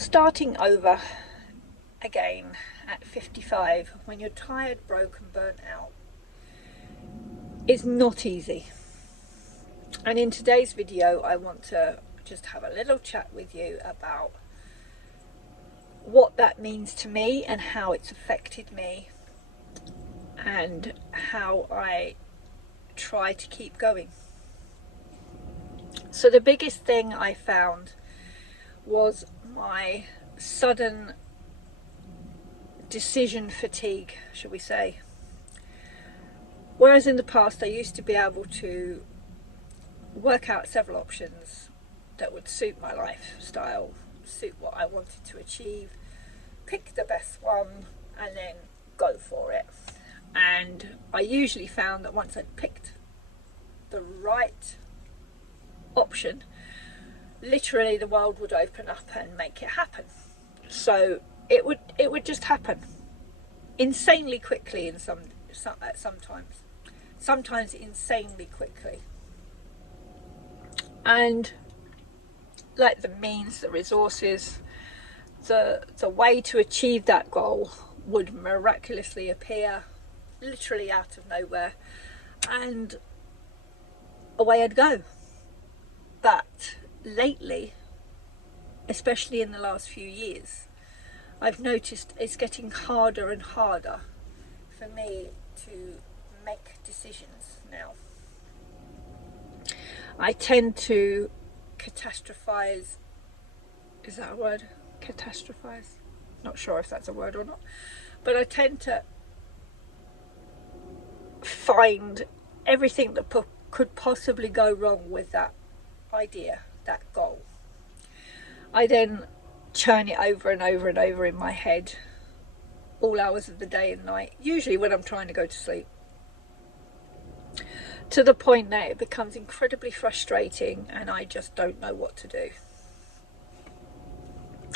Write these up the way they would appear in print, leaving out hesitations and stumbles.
starting over again at 55 when you're tired, broken, burnt out is not easy. And in today's video I want to just have a little chat with you about what that means to me and how it's affected me and how I try to keep going. So the biggest thing I found was my sudden decision fatigue, shall we say. Whereas in the past I used to be able to work out several options that would suit my lifestyle, suit what I wanted to achieve, pick the best one and then go for it. And I usually found that once I'd picked the right option, literally the world would open up and make it happen. So it would just happen insanely quickly in sometimes insanely quickly. And like the means, the resources, the way to achieve that goal would miraculously appear literally out of nowhere and away I'd go. But lately, especially in the last few years, I've noticed it's getting harder and harder for me to make decisions now. I tend to catastrophize. Is that a word? Catastrophize? Not sure if that's a word or not. But I tend to find everything that could possibly go wrong with that idea, that goal. I then churn it over and over and over in my head all hours of the day and night, usually when I'm trying to go to sleep, to the point that it becomes incredibly frustrating and I just don't know what to do.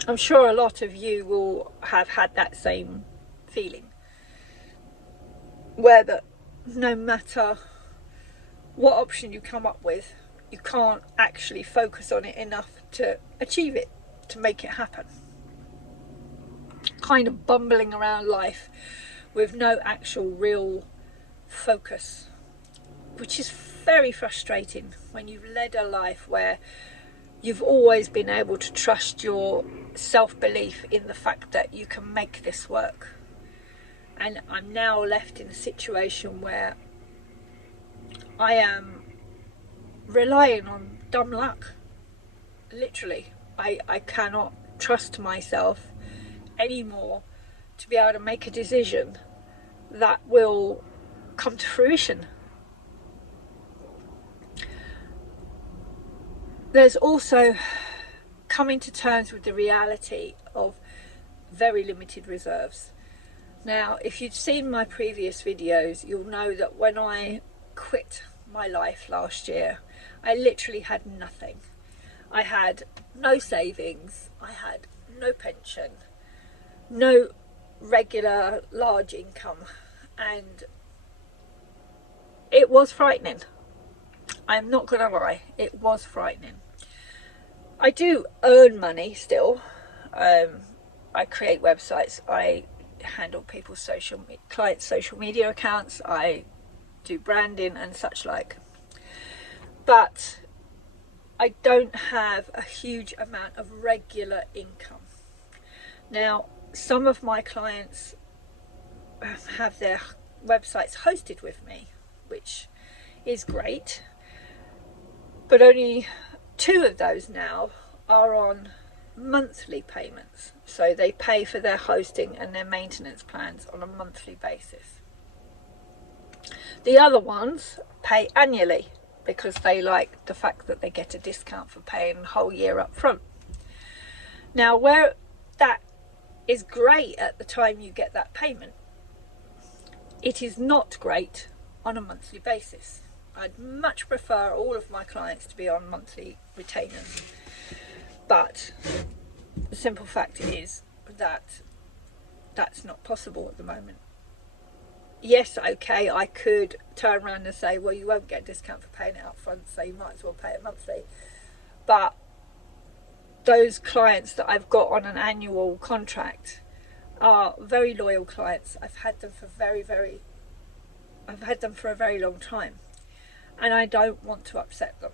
I'm sure a lot of you will have had that same feeling, where that no matter what option you come up with, you can't actually focus on it enough to achieve it, to make it happen. Kind of bumbling around life with no actual real focus, which is very frustrating when you've led a life where you've always been able to trust your self-belief in the fact that you can make this work. And I'm now left in a situation where I am relying on dumb luck. Literally, I cannot trust myself anymore to be able to make a decision that will come to fruition. There's also coming to terms with the reality of very limited reserves. Now, if you've seen my previous videos, you'll know that when I quit my life last year, I literally had nothing. I had no savings, I had no pension, no regular large income, and it was frightening. I'm not gonna lie, it was frightening. I do earn money still. I create websites, I handle people's clients' social media accounts, I do branding and such like, but I don't have a huge amount of regular income. Now, some of my clients have their websites hosted with me, which is great, but only 2 of those now are on monthly payments. So they pay for their hosting and their maintenance plans on a monthly basis. The other ones pay annually because they like the fact that they get a discount for paying the whole year up front. Now, where that is great at the time you get that payment, it is not great on a monthly basis. I'd much prefer all of my clients to be on monthly retainers, but the simple fact is that that's not possible at the moment. Yes, okay, I could turn around and say, well, you won't get a discount for paying it up front, so you might as well pay it monthly. But those clients that I've got on an annual contract are very loyal clients. I've had them for a very long time, and I don't want to upset them,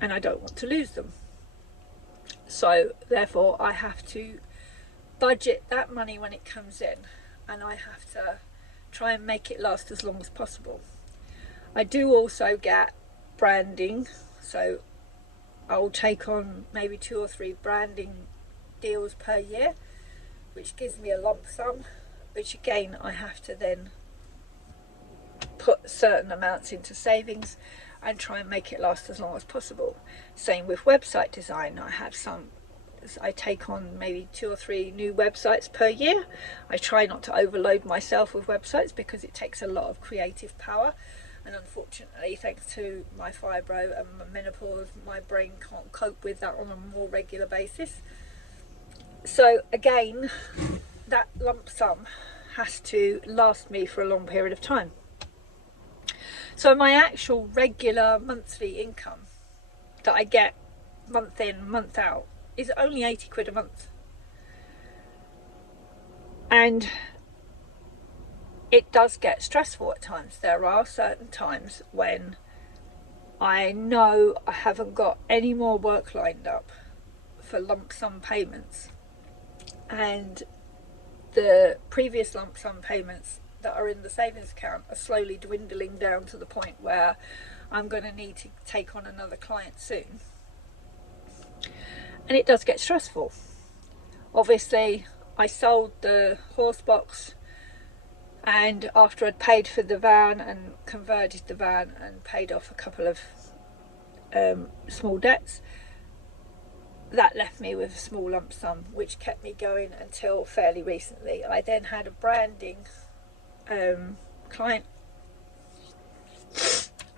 and I don't want to lose them. So therefore I have to budget that money when it comes in, and I have to try and make it last as long as possible. I do also get branding, so I'll take on maybe 2 or 3 branding deals per year, which gives me a lump sum, which again I have to then put certain amounts into savings and try and make it last as long as possible. Same with website design. I take on maybe 2 or 3 new websites per year. I try not to overload myself with websites because it takes a lot of creative power, and unfortunately, thanks to my fibro and my menopause, my brain can't cope with that on a more regular basis. So again, that lump sum has to last me for a long period of time. So my actual regular monthly income that I get month in, month out is only 80 quid a month. And it does get stressful at times. There are certain times when I know I haven't got any more work lined up for lump sum payments, and the previous lump sum payments that are in the savings account are slowly dwindling down to the point where I'm going to need to take on another client soon. And it does get stressful. Obviously, I sold the horse box, and after I'd paid for the van and converted the van and paid off a couple of small debts, that left me with a small lump sum, which kept me going until fairly recently. I then had a branding client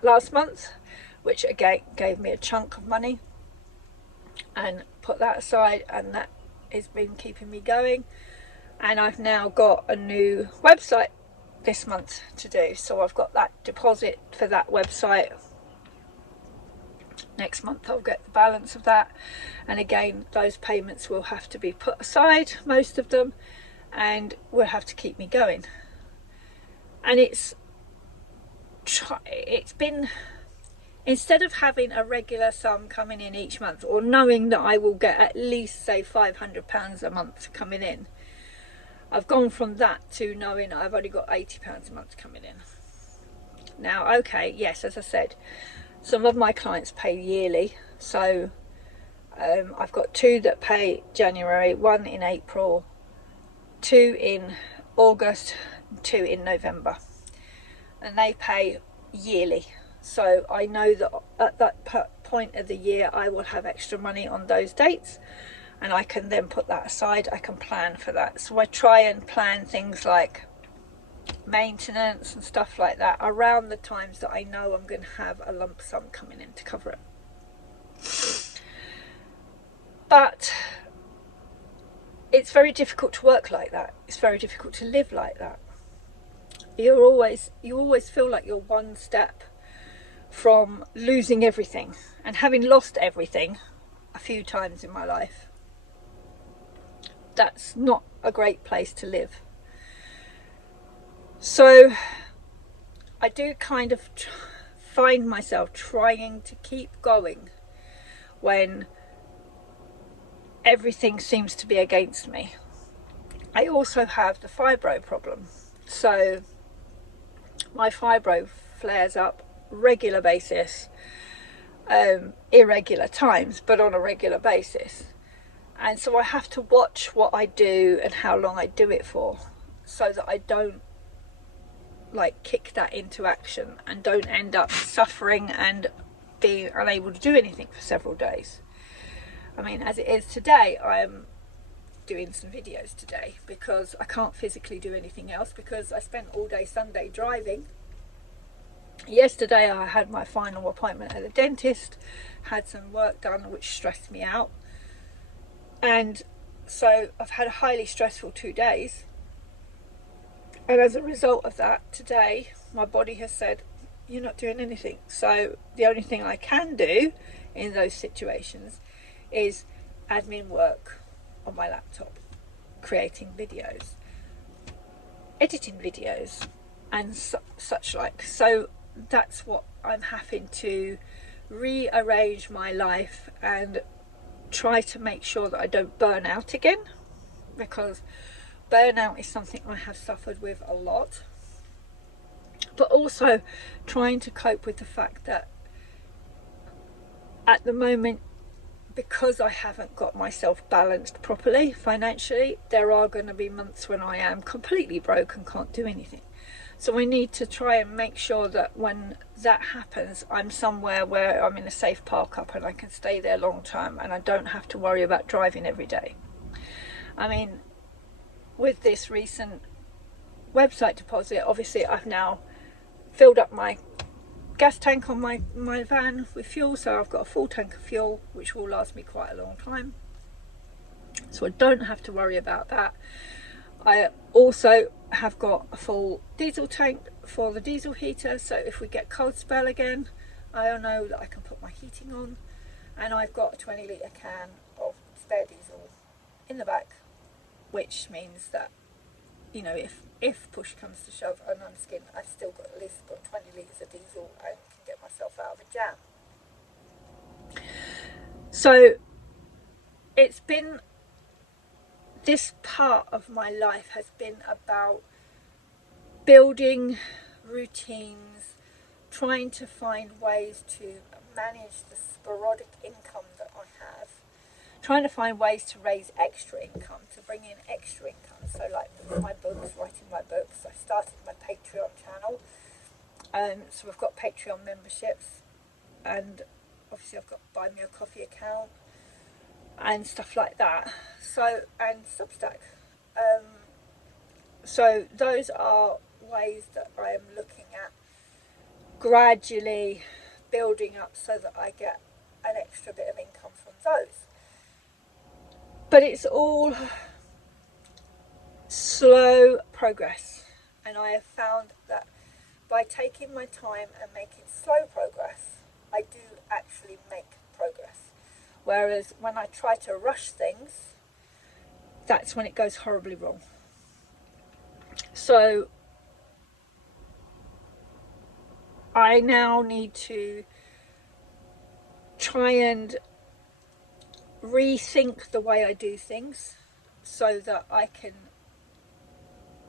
last month, which again gave me a chunk of money, and put that aside, and that has been keeping me going. And I've now got a new website this month to do, so I've got that deposit for that website. Next month I'll get the balance of that, and again those payments will have to be put aside, most of them, and will have to keep me going. And it's been, instead of having a regular sum coming in each month, or knowing that I will get at least say £500 a month coming in, I've gone from that to knowing I've only got £80 a month coming in. Now, okay, yes, as I said, some of my clients pay yearly, so I've got 2 that pay January, 1 in April, 2 in August, 2 in November, and they pay yearly. So I know that at that point of the year I will have extra money on those dates, and I can then put that aside. I can plan for that. So I try and plan things like maintenance and stuff like that around the times that I know I'm going to have a lump sum coming in to cover it. But it's very difficult to work like that. It's very difficult to live like that. You always feel like you're one step from losing everything, and having lost everything a few times in my life, that's not a great place to live. So I do kind of find myself trying to keep going when everything seems to be against me. I also have the fibro problem, so my fibro flares up regular basis, irregular times, but on a regular basis. And so I have to watch what I do and how long I do it for, so that I don't kick that into action and don't end up suffering and being unable to do anything for several days. I mean, as it is today, I am doing some videos today because I can't physically do anything else, because I spent all day Sunday driving. Yesterday I had my final appointment at the dentist, had some work done which stressed me out, and so I've had a highly stressful 2 days. And as a result of that, today my body has said, you're not doing anything. So the only thing I can do in those situations is admin work on my laptop, creating videos, editing videos and such like. So that's what I'm having to rearrange my life and try to make sure that I don't burn out again, because burnout is something I have suffered with a lot. But also trying to cope with the fact that at the moment, because I haven't got myself balanced properly financially, there are going to be months when I am completely broke and can't do anything. So I need to try and make sure that when that happens, I'm somewhere where I'm in a safe park up and I can stay there long term and I don't have to worry about driving every day. I mean, with this recent website deposit, obviously I've now filled up my gas tank on my van with fuel, so I've got a full tank of fuel which will last me quite a long time, so I don't have to worry about that. I also have got a full diesel tank for the diesel heater, so if we get cold spell again, I know that I can put my heating on. And I've got a 20-litre can of spare diesel in the back, which means that, you know, if push comes to shove and I'm skinned, I've still got at least got 20 litres of diesel and can get myself out of a jam. So it's been, this part of my life has been about building routines, trying to find ways to manage the sporadic income that I have, trying to find ways to raise extra income, to bring in extra income. So like my books, writing my books, I started my Patreon channel, so we've got Patreon memberships, and obviously I've got Buy Me a Coffee account and stuff like that, so, and Substack. So those are ways that I am looking at gradually building up so that I get an extra bit of income from those. But it's all slow progress, and I have found that by taking my time and making slow progress, I do actually make progress. Whereas when I try to rush things, that's when it goes horribly wrong. So I now need to try and rethink the way I do things so that I can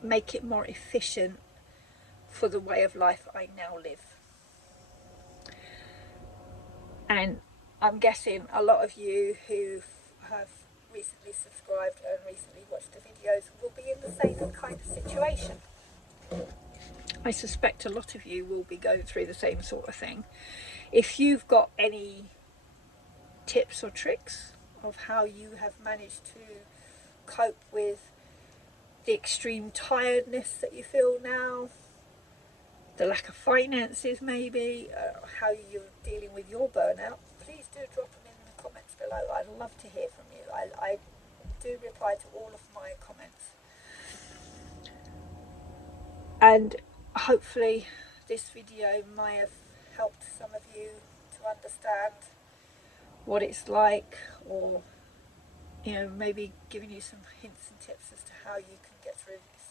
make it more efficient for the way of life I now live. And I'm guessing a lot of you who have recently subscribed and recently watched the videos will be in the same kind of situation. I suspect a lot of you will be going through the same sort of thing. If you've got any tips or tricks of how you have managed to cope with the extreme tiredness that you feel now, the lack of finances maybe, how you're dealing with your burnout, please do drop them in the comments below. I'd love to hear from you. I do reply to all of my comments. And hopefully this video may have helped some of you to understand what it's like, or, you know, maybe giving you some hints and tips as to how you can get through this.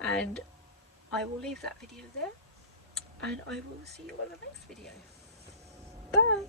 And I will leave that video there, and I will see you on the next video. Bye.